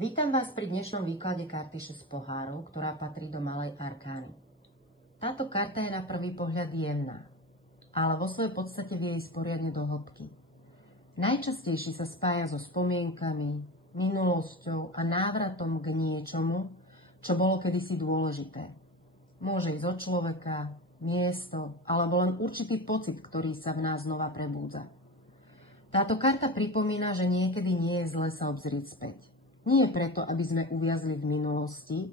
Vítam vás pri dnešnom výklade karty 6 pohárov, ktorá patrí do malej arkány. Táto karta je na prvý pohľad jemná, ale vo svojej podstate vie ísť poriadne do hĺbky. Najčastejšie sa spája so spomienkami, minulosťou a návratom k niečomu, čo bolo kedysi dôležité. Môže ísť od človeka, miesto alebo len určitý pocit, ktorý sa v nás znova prebúdza. Táto karta pripomína, že niekedy nie je zle sa obzrieť späť. Nie preto, aby sme uviazli v minulosti,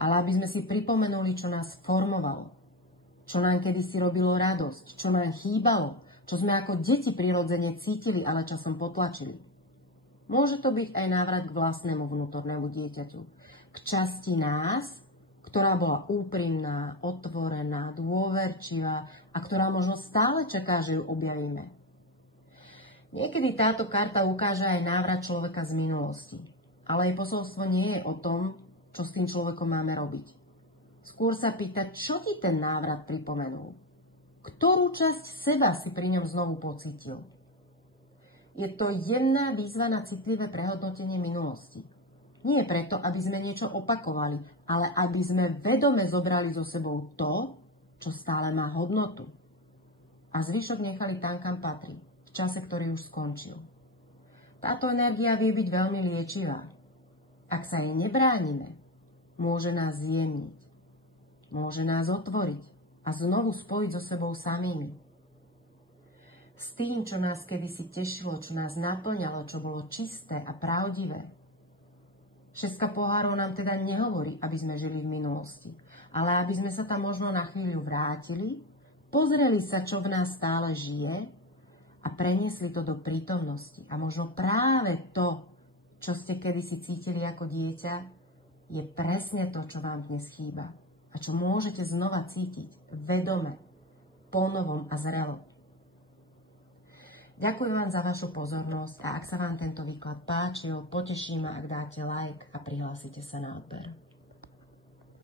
ale aby sme si pripomenuli, čo nás formovalo, čo nám kedysi robilo radosť, čo nám chýbalo, čo sme ako deti prirodzene cítili, ale časom potlačili. Môže to byť aj návrat k vlastnému vnútornému dieťaťu, k časti nás, ktorá bola úprimná, otvorená, dôverčivá a ktorá možno stále čaká, že ju objavíme. Niekedy táto karta ukáže aj návrat človeka z minulosti. Ale jej posolstvo nie je o tom, čo s tým človekom máme robiť. Skôr sa pýta, čo ti ten návrat pripomenul? Ktorú časť seba si pri ňom znovu pocítil? Je to jemná výzva na citlivé prehodnotenie minulosti. Nie preto, aby sme niečo opakovali, ale aby sme vedome zobrali so sebou to, čo stále má hodnotu. A zvyšok nechali tam, kam patrí, v čase, ktorý už skončil. Táto energia vie byť veľmi liečivá. Ak sa jej nebránime, môže nás zjemniť, môže nás otvoriť a znovu spojiť so sebou samými. S tým, čo nás kedysi tešilo, čo nás naplňalo, čo bolo čisté a pravdivé. Šestka pohárov nám teda nehovorí, aby sme žili v minulosti, ale aby sme sa tam možno na chvíľu vrátili, pozreli sa, čo v nás stále žije a preniesli to do prítomnosti. A možno práve to, čo ste kedysi cítili ako dieťa, je presne to, čo vám dnes chýba a čo môžete znova cítiť vedome, ponovom a zrelo. Ďakujem vám za vašu pozornosť a ak sa vám tento výklad páčil, poteší ma, ak dáte like a prihlásite sa na odber.